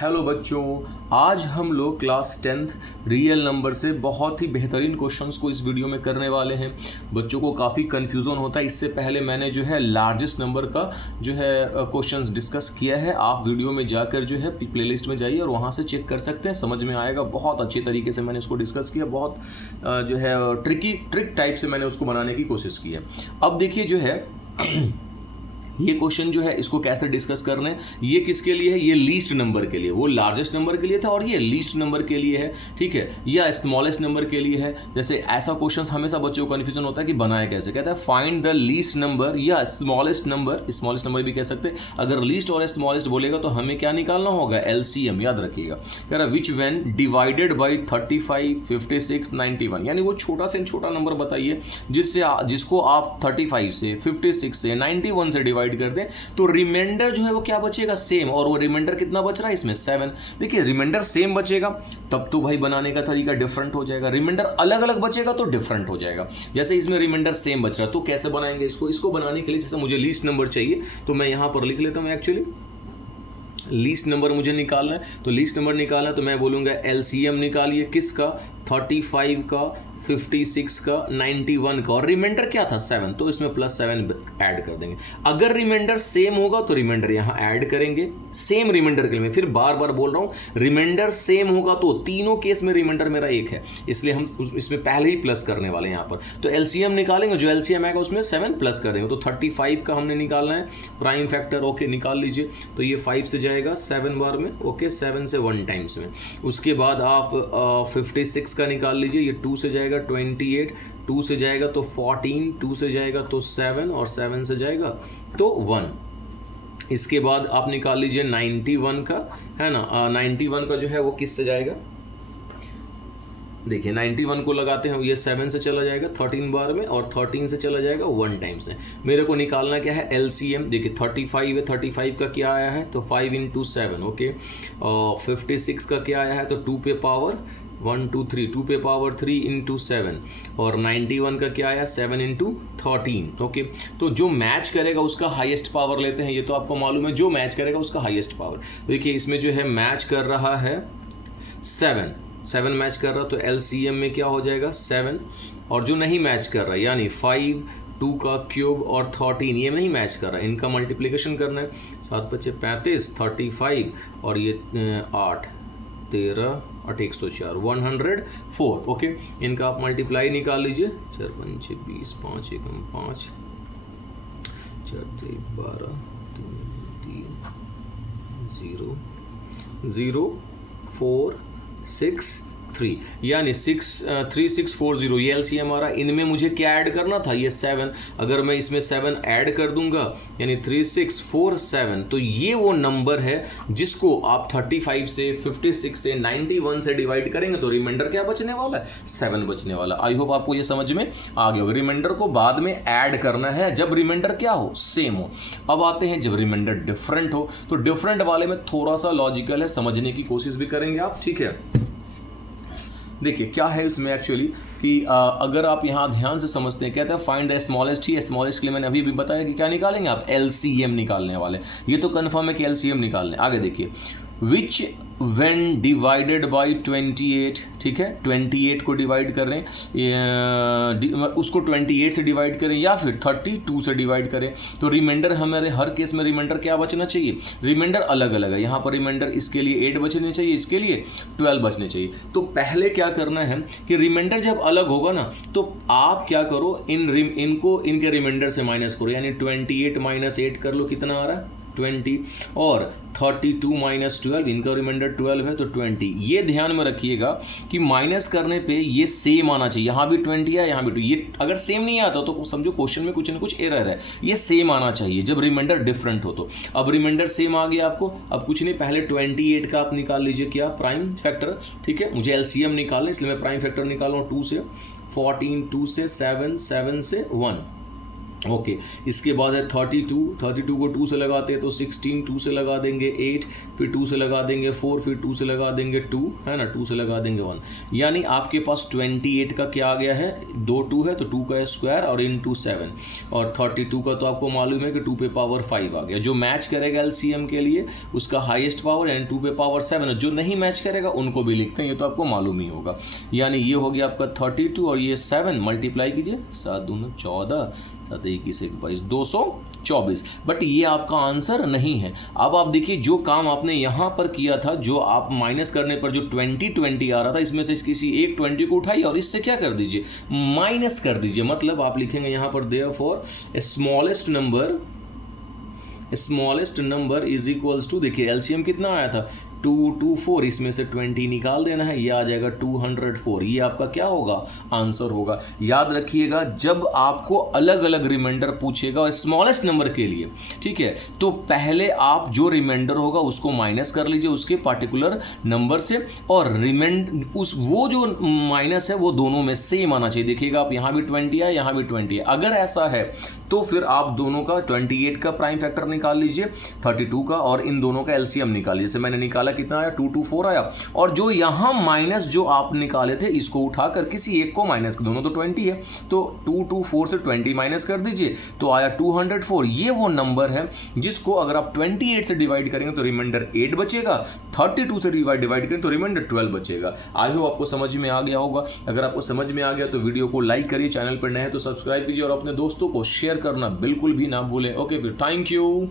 Hello बच्चों, आज हम लोग क्लास 10th रियल नंबर से बहुत ही बेहतरीन क्वेश्चंस को इस वीडियो में करने वाले हैं। बच्चों को काफ़ी कन्फ्यूज़न होता है। इससे पहले मैंने जो है लार्जेस्ट नंबर का जो है क्वेश्चंस डिस्कस किया है। आप वीडियो में जाकर जो है प्लेलिस्ट में जाइए और वहाँ से चेक कर सकते हैं, समझ में आएगा। बहुत अच्छे तरीके से मैंने उसको डिस्कस किया, बहुत जो है ट्रिक टाइप से मैंने उसको बनाने की कोशिश की है। अब देखिए जो है ये क्वेश्चन जो है इसको कैसे डिस्कस करना है, ये किसके लिए है, ये लीस्ट नंबर के लिए, वो लार्जेस्ट नंबर के लिए था और ये लीस्ट नंबर के लिए है, ठीक है, या स्मॉलेस्ट नंबर के लिए है। जैसे ऐसा क्वेश्चन हमेशा बच्चों को कन्फ्यूजन होता है कि बनाए कैसे। कहता है फाइंड द लीस्ट नंबर या स्मॉलेस्ट नंबर भी कह सकते हैं। अगर लीस्ट और स्मॉलेस्ट बोलेगा तो हमें क्या निकालना होगा, एलसीएम, याद रखिएगा। कह रहा विच व्हेन डिवाइडेड बाई 35, 56, 91, यानी वो छोटा से छोटा नंबर बताइए जिसको आप 35 से, 56 से, 91 से डिवाइड कर दें तो रिमाइंडर जो है वो क्या बचेगा, सेम। और वो रिमाइंडर कितना बच रहा है इसमें, 7। देखिए रिमाइंडर सेम बचेगा तब तो भाई बनाने का तरीका डिफरेंट हो जाएगा। रिमाइंडर अलग अलग बचेगा तो डिफरेंट हो जाएगा। जैसे इसमें रिमाइंडर सेम बच रहा है तो कैसे बनाएंगे इसको बनाने के लिए जैसे मुझे लीस्ट नंबर चाहिए तो मैं यहां पर लिख लेता हूं। एक्चुअली लीस्ट नंबर मुझे निकालना है, तो लीस्ट नंबर निकालना है तो मैं बोलूंगा एलसीएम निकालिए, किसका, 35 का, 56 का, 91 का, और रिमाइंडर क्या था, 7, तो इसमें +7 ऐड कर देंगे। अगर रिमाइंडर सेम होगा तो रिमाइंडर यहाँ ऐड करेंगे, सेम रिमाइंडर के लिए। मैं फिर बार बार बोल रहा हूँ, रिमाइंडर सेम होगा तो तीनों केस में रिमाइंडर मेरा 1 है, इसलिए हम इसमें पहले ही प्लस करने वाले हैं यहाँ पर। तो एलसीएम निकालेंगे, जो एलसीएम आएगा उसमें 7 प्लस कर देंगे। तो 35 का हमने निकालना है प्राइम फैक्टर, ओके निकाल लीजिए। तो ये 5 से जाएगा 7 बार में, ओके 7 से 1 टाइम्स में। उसके बाद आप 56 का निकाल लीजिए, ये 2 से जाएगा 28, 2 से जाएगा तो 14, 2 से जाएगा तो 7 और 7 से जाएगा तो 1। इसके बाद आप निकाल लीजिए 91 का, है ना। 91 का जो है वो किस से जाएगा, देखिए 91 को लगाते हैं, ये 7 से चला जाएगा 13 बार में और 13 से चला जाएगा 1 टाइम से। मेरे को निकालना क्या है, एलसीएम। देखिए 35 है, 35 का क्या आया है तो 5 × 7, ओके। और 56 का क्या आया है तो 2 पे पावर 1 2 3, 2 पे पावर 3 × 7, और 91 का क्या आया 7 × 13, ओके। तो जो मैच करेगा उसका हाईएस्ट पावर लेते हैं, ये तो आपको मालूम है, जो मैच करेगा उसका हाईएस्ट पावर। देखिए इसमें जो है मैच कर रहा है 7 मैच कर रहा, तो एलसीएम में क्या हो जाएगा 7। और जो नहीं मैच कर रहा यानी 5, 2 का क्यूब और 13, ये नहीं मैच कर रहा, इनका मल्टीप्लिकेशन करना है। 7 × 5 = 35, 35 और ये 8, 13, 8 104, 104, ओके। इनका आप मल्टीप्लाई निकाल लीजिए, 4 5 6 20, 5 1 5, 4 3 12, 3 0 0 4 6 3, यानी 3640, ये एलसीएम आ रहा। इनमें मुझे क्या ऐड करना था, ये 7। अगर मैं इसमें 7 ऐड कर दूंगा यानी 3647, तो ये वो नंबर है जिसको आप 35 से, 56 से, 91 से डिवाइड करेंगे तो रिमाइंडर क्या बचने वाला है, 7 बचने वाला। आई होप आपको ये समझ में आ गया होगा। रिमाइंडर को बाद में ऐड करना है जब रिमाइंडर क्या हो, सेम हो। अब आते हैं जब रिमाइंडर डिफरेंट हो, तो डिफरेंट वाले में थोड़ा सा लॉजिकल है, समझने की कोशिश भी करेंगे आप, ठीक है। देखिए क्या है इसमें एक्चुअली कि अगर आप यहाँ ध्यान से समझते हैं, कहते हैं find the smallest. He smallest के लिए मैंने अभी भी बताया कि क्या निकालेंगे आप, एलसीएम निकालने वाले। ये तो कन्फर्म है कि एलसीएम निकालने। आगे देखिए, विच व्हेन डिवाइडेड बाई 28, ठीक है, 28 को डिवाइड कर रहे हैं, उसको 28 से डिवाइड करें या फिर 32 से डिवाइड करें, तो रिमाइंडर हमारे हर केस में रिमाइंडर क्या बचना चाहिए, रिमाइंडर अलग अलग है। यहाँ पर रिमाइंडर इसके लिए 8 बचने चाहिए, इसके लिए 12 बचने चाहिए। तो पहले क्या करना है कि रिमाइंडर जब अलग होगा ना तो आप क्या करो, इनको इनके रिमाइंडर से माइनस करो, यानी 28 - 8 कर लो, कितना आ रहा है 20, और 32 - 12, इनका रिमाइंडर 12 है तो 20। ये ध्यान में रखिएगा कि माइनस करने पे ये सेम आना चाहिए, यहाँ भी 20 है, यहाँ भी 2। ये अगर सेम नहीं आता तो समझो क्वेश्चन में कुछ ना कुछ एरर है। ये सेम आना चाहिए जब रिमाइंडर डिफरेंट हो तो। अब रिमाइंडर सेम आ गया आपको, अब कुछ नहीं, पहले 28 का आप निकाल लीजिए क्या, प्राइम फैक्टर, ठीक है। मुझे एलसीएम निकालना है इसलिए मैं प्राइम फैक्टर निकाल रहा हूँ 2 से 14, 2 से 7, 7 से 1, ओके इसके बाद है 32 को 2 से लगाते हैं तो 16, 2 से लगा देंगे 8, फिर 2 से लगा देंगे 4, फिर 2 से लगा देंगे 2, है ना, 2 से लगा देंगे 1, यानी आपके पास 28 का क्या आ गया है, 2 2 है तो 2 का स्क्वायर और इनटू 7, और 32 का तो आपको मालूम है कि 2 पे पावर 5 आ गया। जो मैच करेगा एलसीएम के लिए उसका हाईएस्ट पावर यानी 2 पे पावर 7 है, जो नहीं मैच करेगा उनको भी लिखते हैं, ये तो आपको मालूम ही होगा। यानी ये हो गया आपका 32 और ये 7 मल्टीप्लाई कीजिए, 7 दूनी 14, 7 21 22 224। बट ये आपका आंसर नहीं है। अब आप देखिए जो काम आपने यहाँ पर किया था, जो आप माइनस करने पर जो 20 आ रहा था, इसमें से किसी एक 20 को उठाइए और इससे क्या कर दीजिए, माइनस कर दीजिए। मतलब आप लिखेंगे यहाँ पर therefore smallest number is equals to, देखिए एलसीएम कितना आया था 224, इसमें से 20 निकाल देना है, ये आ जाएगा 204। ये आपका क्या होगा, आंसर होगा। याद रखिएगा जब आपको अलग अलग रिमाइंडर पूछेगा स्मॉलेस्ट नंबर के लिए, ठीक है, तो पहले आप जो रिमाइंडर होगा उसको माइनस कर लीजिए उसके पार्टिकुलर नंबर से, और वो जो माइनस है वो दोनों में सेम आना चाहिए। देखिएगा आप यहाँ भी 20 है, यहाँ भी 20 है। अगर ऐसा है तो फिर आप दोनों का 28 का प्राइम फैक्टर निकाल लीजिए, 32 का, और इन दोनों का एलसीएम निकालिए। जैसे मैंने निकाला कितना आया, 224 आया, और जो यहाँ माइनस जो आप निकाले थे इसको उठाकर किसी एक को माइनस, दोनों तो 20 है, तो 224 से 20 माइनस कर दीजिए तो आया 204। ये वो नंबर है जिसको अगर आप 28 से डिवाइड करेंगे तो रिमाइंडर 8 बचेगा, 32 से डिवाइड करेंगे तो रिमाइंडर 12 बचेगा। आई होप आपको समझ में आ गया होगा। अगर आपको समझ में आ गया तो वीडियो को लाइक करिए, चैनल पर नए हैं तो सब्सक्राइब कीजिए और अपने दोस्तों को शेयर करना बिल्कुल भी ना भूलें। ओके फिर, थैंक यू।